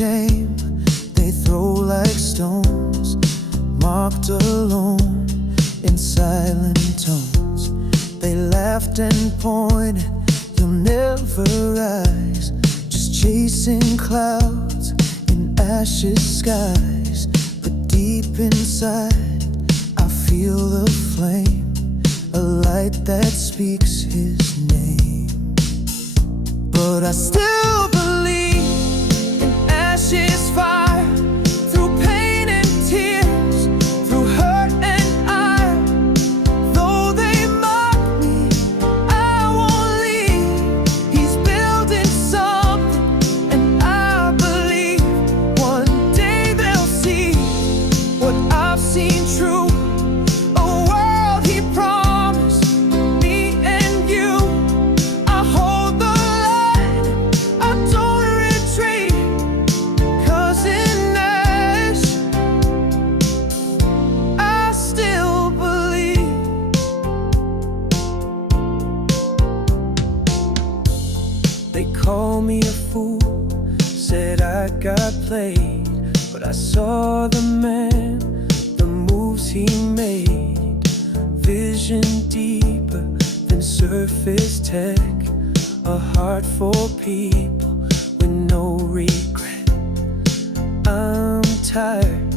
shame they throw like stones, marked alone in silent tones. They laughed and pointed, you'll never rise, just chasing clouds in ashes skies. But deep inside I feel the flame, a light that speaks his name. But I still believe in ashes fire, through pain and tears, through hurt and ire. Though they mock me, I won't leave. He's building something, and I believe one day they'll see what I've seen true. A world he promised me and you. I hold the line, I don't retreat, 'cause in ash I still believe. They call me a fool, said I got played, but I saw the man, the moves he made. Vision deeper than surface tech, a heart for people with no regret. I'm tired,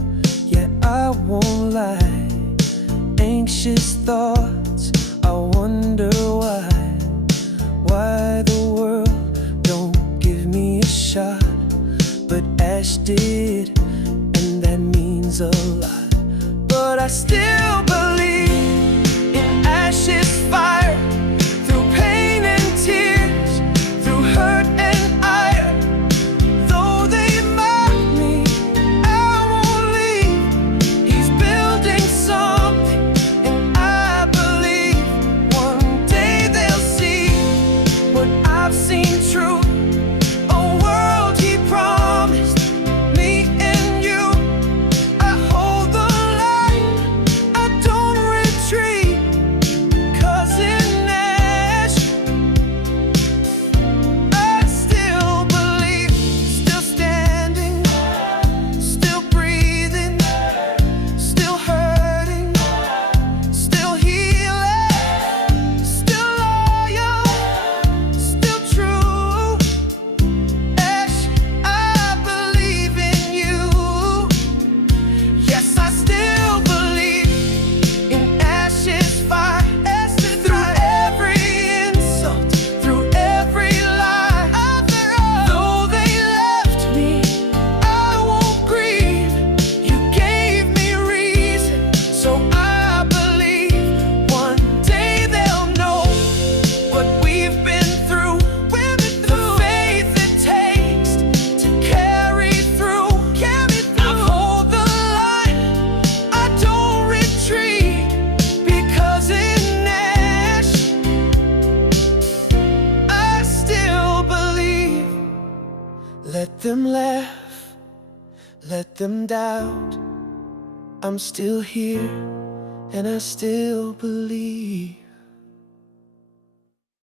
yet I won't lie. Anxious thoughts, I wonder why the world don't give me a shot. But Ash did, and that means a lot. But I still believe in ashes fire, through pain and tears, through hurt and ire. Though they mock me, I won't leave. He's building something, and I believe one day they'll see what I've seen true. A world he promised me and you. I hold the line, I don't retreat, 'cause in ash I still believe. Still standing, still breathing, still hurting, still healing, still loyal, still true. Ash, I believe in you. Yes, I still believe in ashes fire. Through every insult, through every lie. Though they left me, I won't grieve. You gave me reason, so I believe one day they'll know what we've been through. The faith it takes to carry through. I hold the line, I don't retreat, because in ash I still believe. Let them laugh, let them doubt, I'm still here, and I still believe.